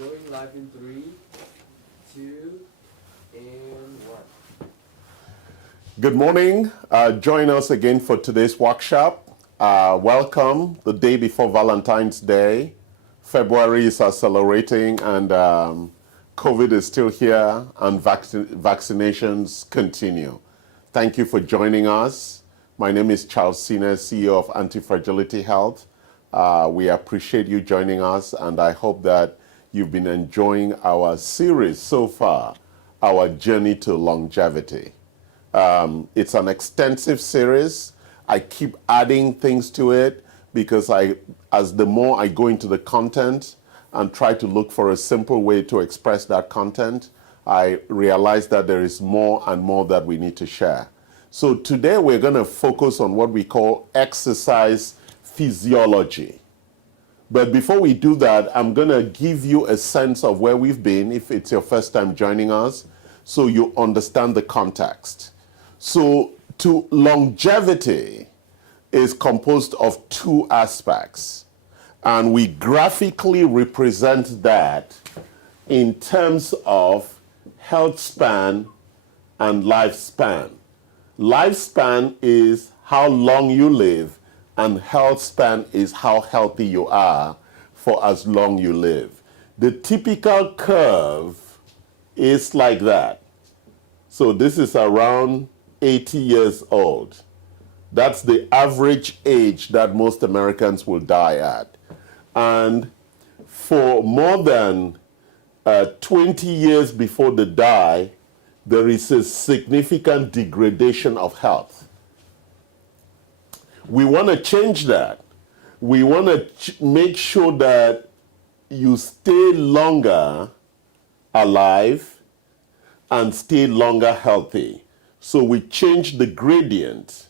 Going live in 3, 2, and 1. Good morning. Join us again for today's workshop. Welcome the day before Valentine's Day. February is accelerating and COVID is still here and vaccinations continue. Thank you for joining us. My name is Charles Sine, CEO of Anti-Fragility Health. We appreciate you joining us, and I hope that you've been enjoying our series so far, our journey to longevity. It's an extensive series. I keep adding things to it because as the more I go into the content and try to look for a simple way to express that content, I realize that there is more and more that we need to share. So today we're going to focus on what we call exercise physiology. But before we do that, I'm going to give you a sense of where we've been, if it's your first time joining us, so you understand the context. So longevity is composed of two aspects, and we graphically represent that in terms of health span and lifespan. Lifespan is how long you live, and health span is how healthy you are for as long you live. The typical curve is like that. So this is around 80 years old. That's the average age that most Americans will die at. And for more than 20 years before they die, there is a significant degradation of health. We want to change that. We want to make sure that you stay longer alive and stay longer healthy. So we change the gradient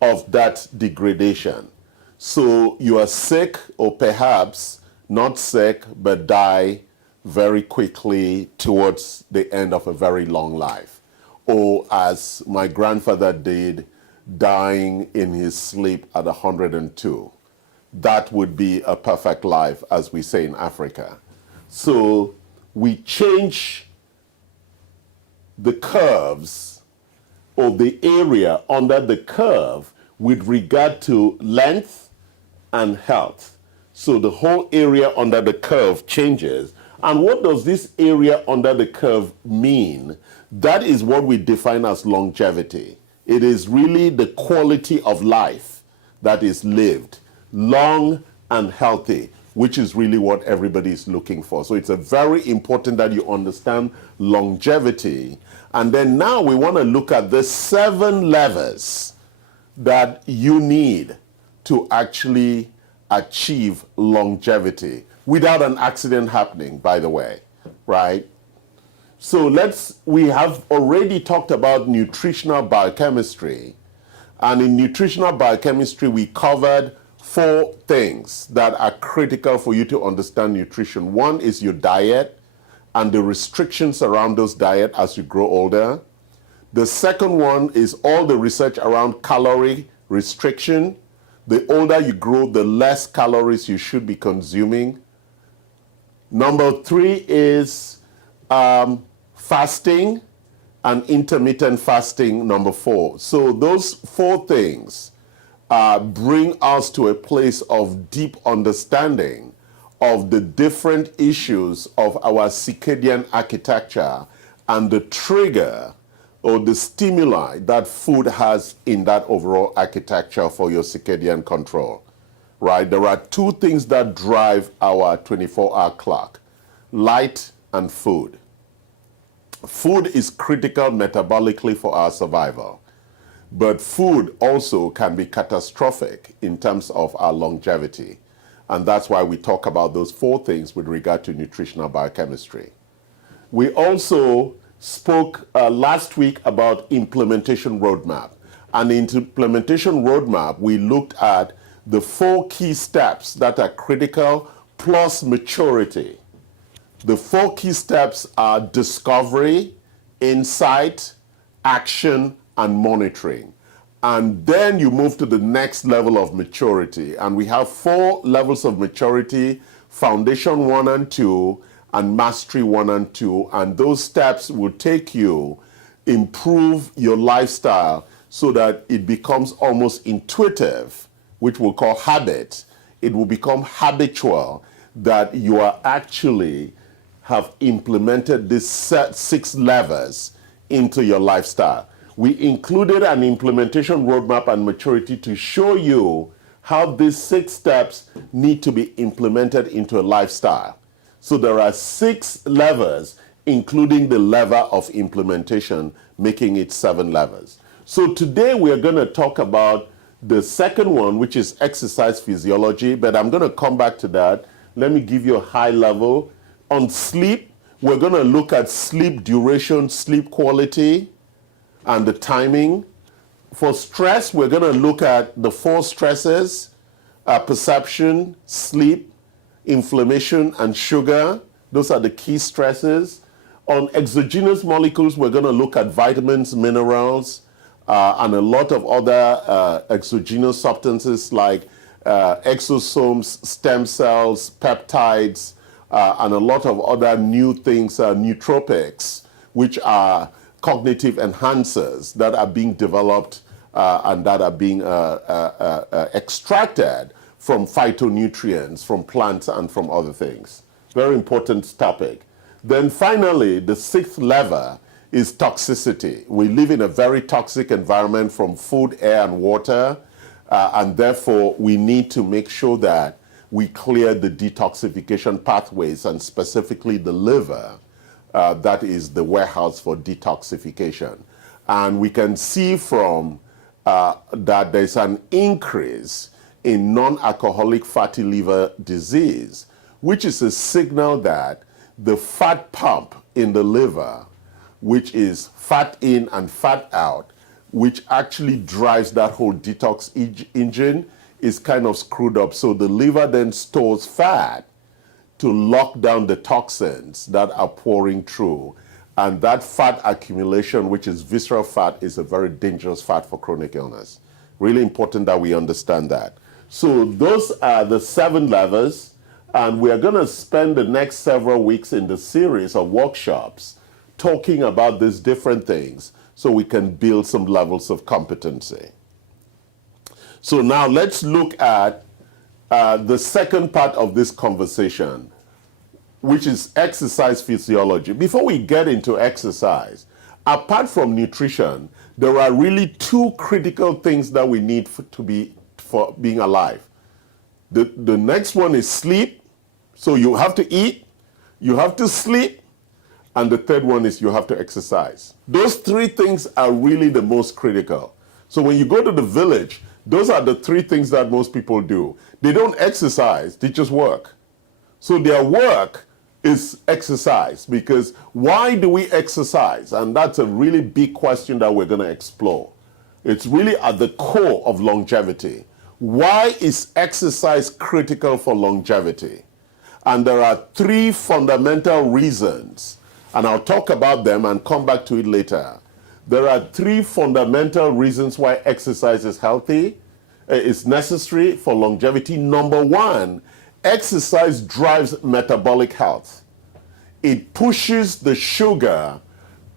of that degradation. So you are sick, or perhaps not sick, but die very quickly towards the end of a very long life. Or as my grandfather did, dying in his sleep at 102. That would be a perfect life, as we say in Africa. So we change the curves, or the area under the curve, with regard to length and health. So the whole area under the curve changes. And what does this area under the curve mean? That is what we define as longevity. It is really the quality of life that is lived, long and healthy, which is really what everybody is looking for. So it's very important that you understand longevity. And then now we want to look at the 7 levers that you need to actually achieve longevity without an accident happening, by the way, right? So we have already talked about nutritional biochemistry. And in nutritional biochemistry, we covered 4 things that are critical for you to understand nutrition. One is your diet and the restrictions around those diet as you grow older. The second one is all the research around calorie restriction. The older you grow, the less calories you should be consuming. Number 3 is fasting and intermittent fasting, number 4. So those 4 things bring us to a place of deep understanding of the different issues of our circadian architecture and the trigger or the stimuli that food has in that overall architecture for your circadian control, right? There are 2 things that drive our 24-hour clock: light and food. Food is critical metabolically for our survival, but food also can be catastrophic in terms of our longevity. And that's why we talk about those 4 things with regard to nutritional biochemistry. We also spoke last week about implementation roadmap. And in implementation roadmap, we looked at the 4 key steps that are critical plus maturity. The 4 key steps are discovery, insight, action, and monitoring. And then you move to the next level of maturity. And we have 4 levels of maturity: foundation 1 and 2, and Mastery 1 and 2. And those steps will take you, improve your lifestyle so that it becomes almost intuitive, which we'll call habit. It will become habitual that you are actually have implemented these 6 levers into your lifestyle. We included an implementation roadmap and maturity to show you how these 6 steps need to be implemented into a lifestyle. So there are 6 levers, including the lever of implementation, making it 7 levers. So today we are going to talk about the second one, which is exercise physiology, but I'm going to come back to that. Let me give you a high level. On sleep, we're going to look at sleep duration, sleep quality, and the timing. For stress, we're going to look at the 4 stresses, perception, sleep, inflammation, and sugar. Those are the key stresses. On exogenous molecules, we're going to look at vitamins, minerals, and a lot of other exogenous substances like exosomes, stem cells, peptides, and a lot of other new things, nootropics, which are cognitive enhancers that are being developed and that are being extracted from phytonutrients, from plants, and from other things. Very important topic. Then finally, the 6th lever is toxicity. We live in a very toxic environment from food, air, and water, and therefore we need to make sure that we clear the detoxification pathways, and specifically the liver, that is the warehouse for detoxification. And we can see from that there's an increase in non-alcoholic fatty liver disease, which is a signal that the fat pump in the liver, which is fat in and fat out, which actually drives that whole detox engine, is kind of screwed up. So the liver then stores fat to lock down the toxins that are pouring through. And that fat accumulation, which is visceral fat, is a very dangerous fat for chronic illness. Really important that we understand that. So those are the 7 levers, and we are going to spend the next several weeks in the series of workshops talking about these different things so we can build some levels of competency. So now let's look at the second part of this conversation, which is exercise physiology. Before we get into exercise, apart from nutrition, there are really 2 critical things that we need for being alive. The next one is sleep. So you have to eat, you have to sleep, and the third one is you have to exercise. Those 3 things are really the most critical. So when you go to the village, those are the 3 things that most people do. They don't exercise, they just work. So their work is exercise, because why do we exercise? And that's a really big question that we're going to explore. It's really at the core of longevity. Why is exercise critical for longevity? And there are 3 fundamental reasons, and I'll talk about them and come back to it later. There are 3 fundamental reasons why exercise is healthy, is necessary for longevity. Number 1, exercise drives metabolic health. It pushes the sugar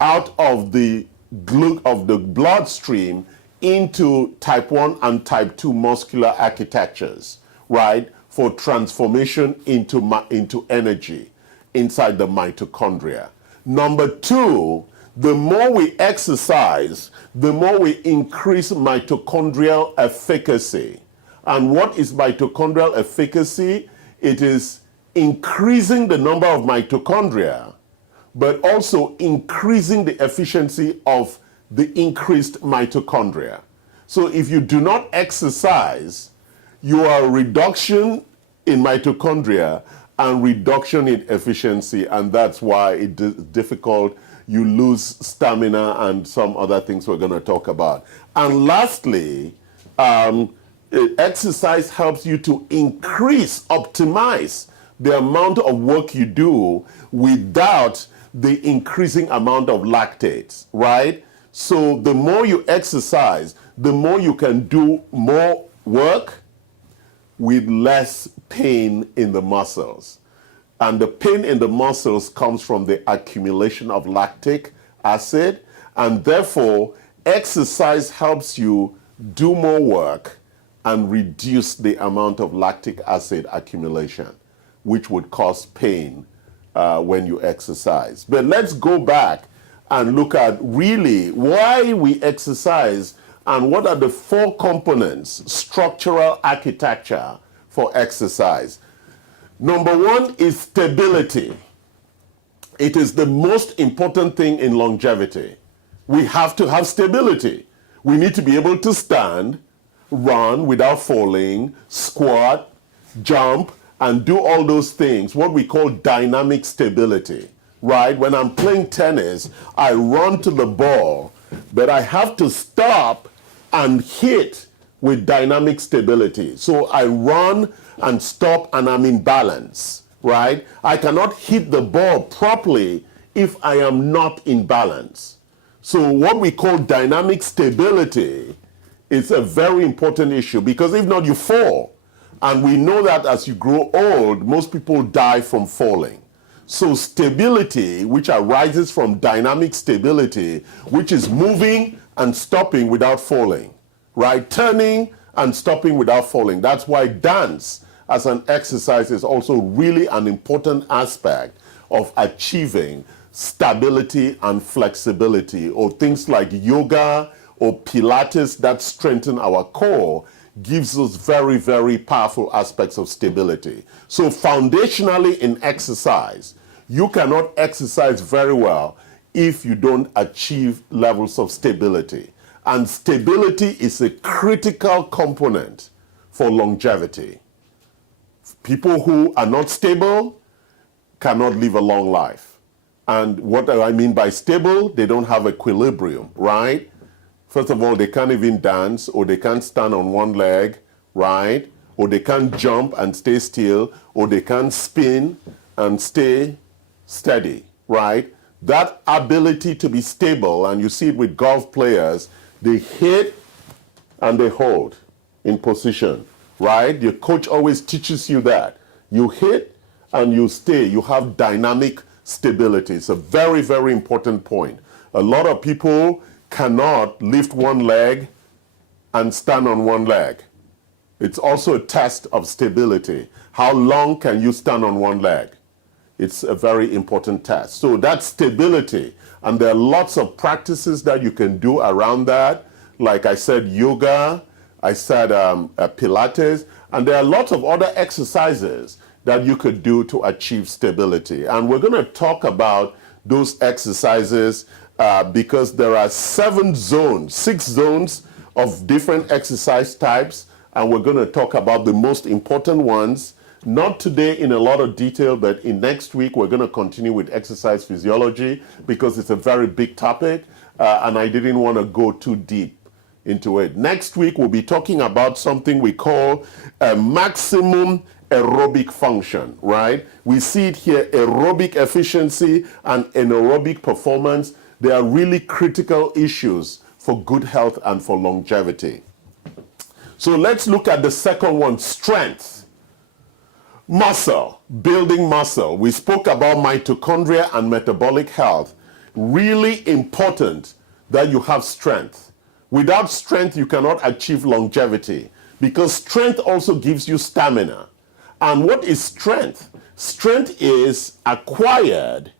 out of the bloodstream into type 1 and type 2 muscular architectures, right? For transformation into energy inside the mitochondria. Number 2, the more we exercise, the more we increase mitochondrial efficacy. And what is mitochondrial efficacy? It is increasing the number of mitochondria, but also increasing the efficiency of the increased mitochondria. So if you do not exercise, you are a reduction in mitochondria and reduction in efficiency, and that's why it is difficult. You lose stamina and some other things we're going to talk about. And lastly, exercise helps you to optimize the amount of work you do without the increasing amount of lactates, right? So the more you exercise, the more you can do more work with less pain in the muscles. And the pain in the muscles comes from the accumulation of lactic acid. And therefore, exercise helps you do more work and reduce the amount of lactic acid accumulation, which would cause pain when you exercise. But let's go back and look at really why we exercise and what are the 4 components, structural architecture for exercise. Number 1 is stability. It is the most important thing in longevity. We have to have stability. We need to be able to stand, run without falling, squat, jump, and do all those things, what we call dynamic stability, right? When I'm playing tennis, I run to the ball, but I have to stop and hit with dynamic stability. So I run and stop and I'm in balance, right? I cannot hit the ball properly if I am not in balance. So what we call dynamic stability is a very important issue, because if not, you fall. And we know that as you grow old, most people die from falling. So stability, which arises from dynamic stability, which is moving and stopping without falling, right? Turning and stopping without falling. That's why dance as an exercise is also really an important aspect of achieving stability and flexibility, or things like yoga or Pilates that strengthen our core gives us very, very powerful aspects of stability. So foundationally in exercise, you cannot exercise very well if you don't achieve levels of stability. And stability is a critical component for longevity. People who are not stable cannot live a long life. And what do I mean by stable? They don't have equilibrium, right? First of all, they can't even dance, or they can't stand on one leg, right? Or they can't jump and stay still, or they can't spin and stay steady, right? That ability to be stable, and you see it with golf players, they hit and they hold in position, right? Your coach always teaches you that. You hit and you stay. You have dynamic stability. It's a very, very important point. A lot of people cannot lift one leg and stand on one leg. It's also a test of stability. How long can you stand on one leg? It's a very important test. So that's stability. And there are lots of practices that you can do around that. Like I said, yoga, I said Pilates, and there are lots of other exercises that you could do to achieve stability. And we're going to talk about those exercises because there are 6 zones of different exercise types, and we're going to talk about the most important ones. Not today in a lot of detail, but in next week we're going to continue with exercise physiology because it's a very big topic, and I didn't want to go too deep into it. Next week we'll be talking about something we call a maximum aerobic function, right? We see it here, aerobic efficiency and anaerobic performance. They are really critical issues for good health and for longevity. So let's look at the second one, strength. Muscle, building muscle. We spoke about mitochondria and metabolic health. Really important that you have strength. Without strength, you cannot achieve longevity because strength also gives you stamina. And what is strength? Strength is acquired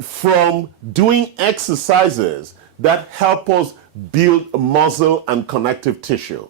from doing exercises that help us build muscle and connective tissue.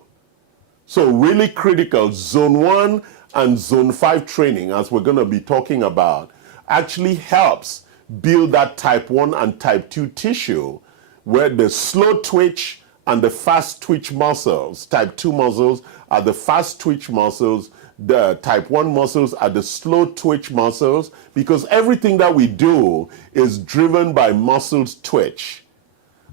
So really critical, zone 1 and zone 5 training, as we're going to be talking about, actually helps build that type 1 and type 2 tissue, where the slow twitch and the fast twitch muscles, type 2 muscles are the fast twitch muscles, the type 1 muscles are the slow twitch muscles, because everything that we do is driven by muscles twitch.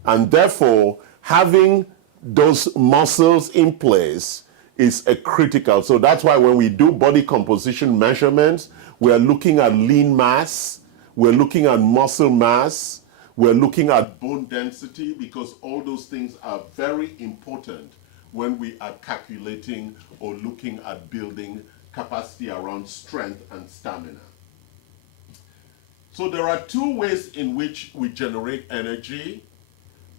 And therefore, having those muscles in place is a critical. So that's why when we do body composition measurements, we're looking at lean mass, we're looking at muscle mass, we're looking at bone density, because all those things are very important when we are calculating or looking at building capacity around strength and stamina. So there are two ways in which we generate energy,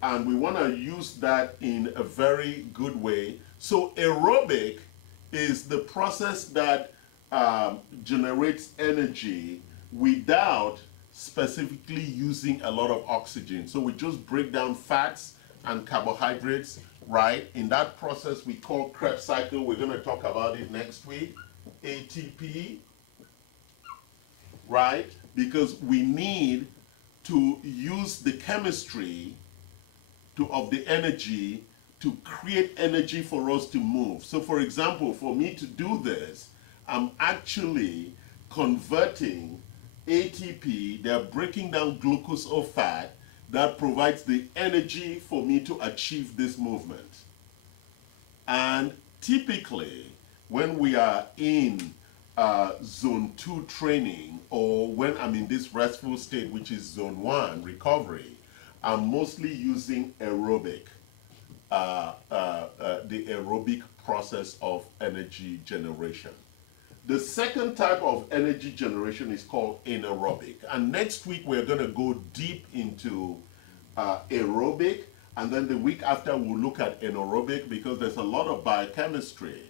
and we want to use that in a very good way. So aerobic is the process that generates energy without specifically using a lot of oxygen. So we just break down fats and carbohydrates, right? In that process we call Krebs cycle. We're going to talk about it next week. ATP, right? Because we need to use the chemistry of the energy to create energy for us to move. So for example, for me to do this, I'm actually converting ATP, they're breaking down glucose or fat that provides the energy for me to achieve this movement. And typically, when we are in zone 2 training, or when I'm in this restful state, which is zone 1 recovery, I'm mostly using aerobic, the aerobic process of energy generation. The second type of energy generation is called anaerobic. And next week we're going to go deep into aerobic, and then the week after we'll look at anaerobic, because there's a lot of biochemistry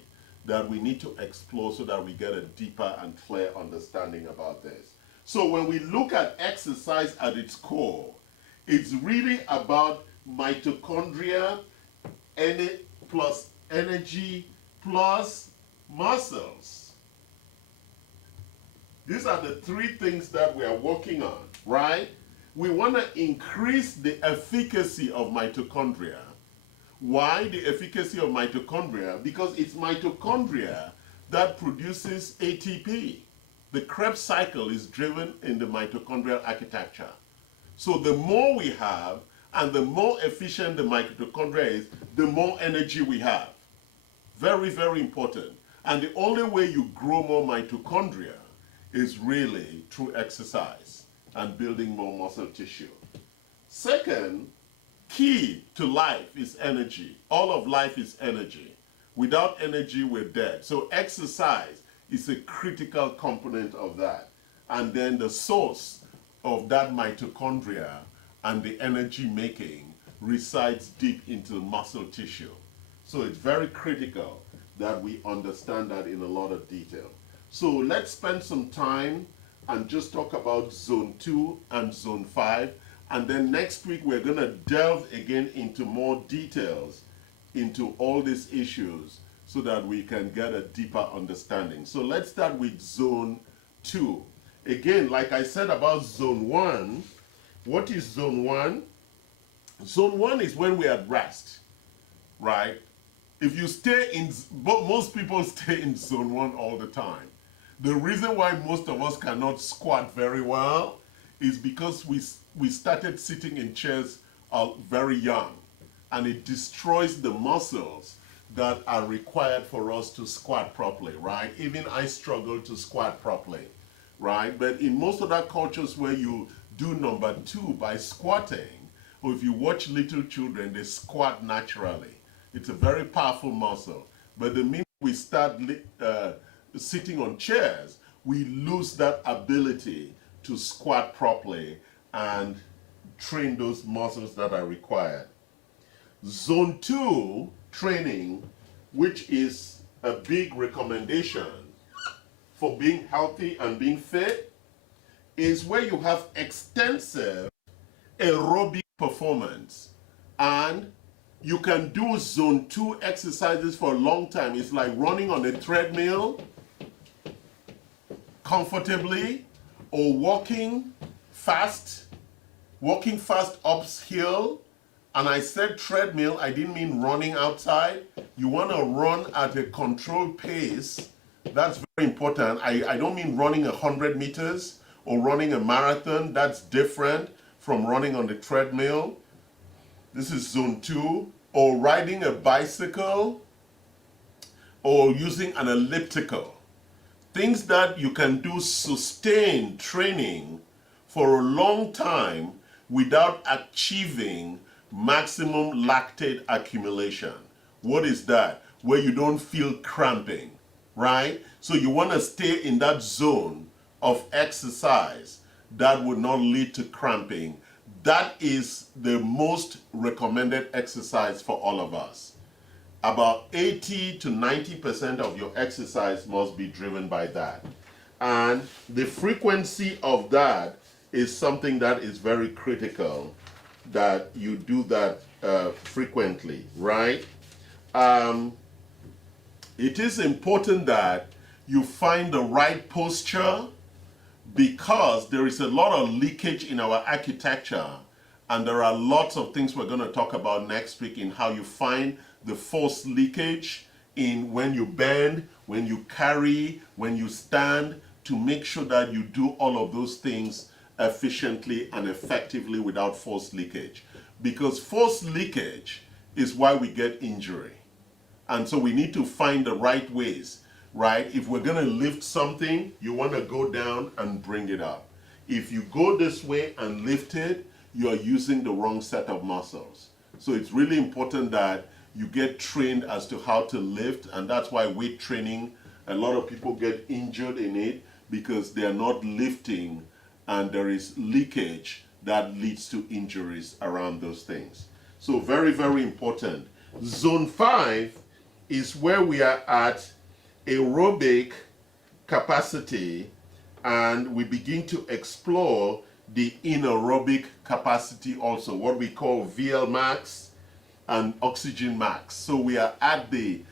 that we need to explore so that we get a deeper and clear understanding about this. So when we look at exercise at its core, it's really about mitochondria plus energy plus muscles. These are the three things that we are working on, right? We want to increase the efficacy of mitochondria. Why the efficacy of mitochondria? Because it's mitochondria that produces ATP. The Krebs cycle is driven in the mitochondrial architecture. So the more we have and the more efficient the mitochondria is, the more energy we have. Very, very important. And the only way you grow more mitochondria is really through exercise and building more muscle tissue. Second, key to life is energy. All of life is energy. Without energy, we're dead. So exercise is a critical component of that. And then the source of that mitochondria and the energy making resides deep into muscle tissue. So it's very critical that we understand that in a lot of detail. So let's spend some time and just talk about zone 2 and zone 5. And then next week we're going to delve again into more details into all these issues so that we can get a deeper understanding. So let's start with zone 2. Again, like I said about zone 1, what is zone 1? Zone 1 is when we're at rest, right? If you stay in, most people stay in zone 1 all the time. The reason why most of us cannot squat very well is because we started sitting in chairs very young, and it destroys the muscles that are required for us to squat properly, right? Even I struggle to squat properly, right? But in most other cultures where you do number 2 by squatting, or if you watch little children, they squat naturally. It's a very powerful muscle. But the minute we start sitting on chairs, we lose that ability to squat properly and train those muscles that are required. Zone 2 training, which is a big recommendation for being healthy and being fit, is where you have extensive aerobic performance, and you can do zone 2 exercises for a long time. It's like running on a treadmill comfortably, or walking fast uphill. And I said treadmill, I didn't mean running outside. You want to run at a controlled pace. That's very important. I don't mean running 100 meters or running a marathon. That's different from running on the treadmill. This is zone 2. Or riding a bicycle, or using an elliptical. Things that you can do sustained training for a long time without achieving maximum lactate accumulation. What is that? Where you don't feel cramping, right? So you want to stay in that zone of exercise that would not lead to cramping. That is the most recommended exercise for all of us. About 80 to 90% of your exercise must be driven by that. And the frequency of that is something that is very critical, that you do that frequently, right? It is important that you find the right posture, because there is a lot of leakage in our architecture, and there are lots of things we're going to talk about next week in how you find the force leakage in when you bend, when you carry, when you stand, to make sure that you do all of those things efficiently and effectively without force leakage. Because force leakage is why we get injury. And so we need to find the right ways, right? If we're going to lift something, you want to go down and bring it up. If you go this way and lift it, you are using the wrong set of muscles. So it's really important that you get trained as to how to lift, and that's why weight training, a lot of people get injured in it because they are not lifting, and there is leakage that leads to injuries around those things. So very, very important. Zone 5 is where we are at aerobic capacity, and we begin to explore the anaerobic capacity also, what we call VL max and oxygen max. So we are at the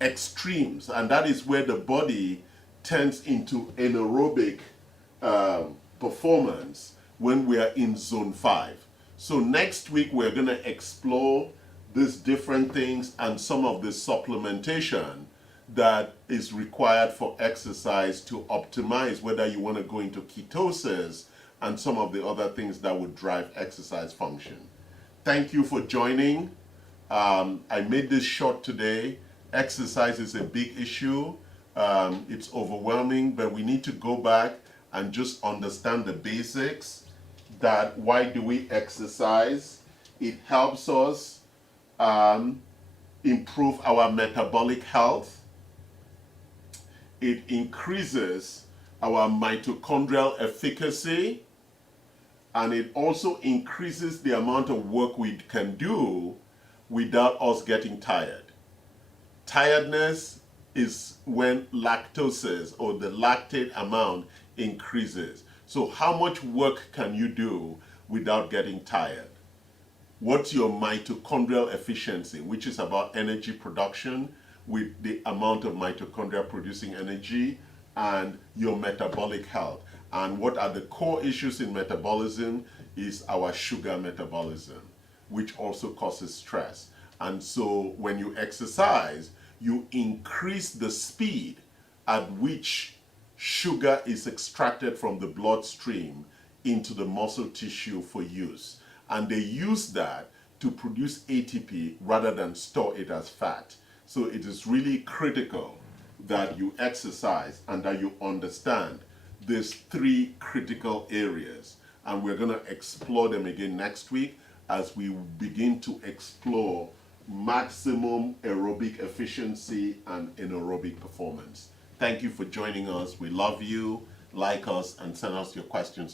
extremes, and that is where the body turns into anaerobic performance when we are in zone 5. So next week we're going to explore these different things and some of the supplementation that is required for exercise to optimize whether you want to go into ketosis and some of the other things that would drive exercise function. Thank you for joining. I made this short today. Exercise is a big issue. It's overwhelming, but we need to go back and just understand the basics. That why do we exercise? It helps us improve our metabolic health. It increases our mitochondrial efficacy, and it also increases the amount of work we can do without us getting tired. Tiredness is when lactoses or the lactate amount increases. So how much work can you do without getting tired? What's your mitochondrial efficiency, which is about energy production with the amount of mitochondria producing energy, and your metabolic health. And what are the core issues in metabolism is our sugar metabolism, which also causes stress. And so when you exercise, you increase the speed at which sugar is extracted from the bloodstream into the muscle tissue for use. And they use that to produce ATP rather than store it as fat. So it is really critical that you exercise and that you understand these 3 critical areas. And we're going to explore them again next week as we begin to explore maximum aerobic efficiency and anaerobic performance. Thank you for joining us. We love you. Like us and send us your questions and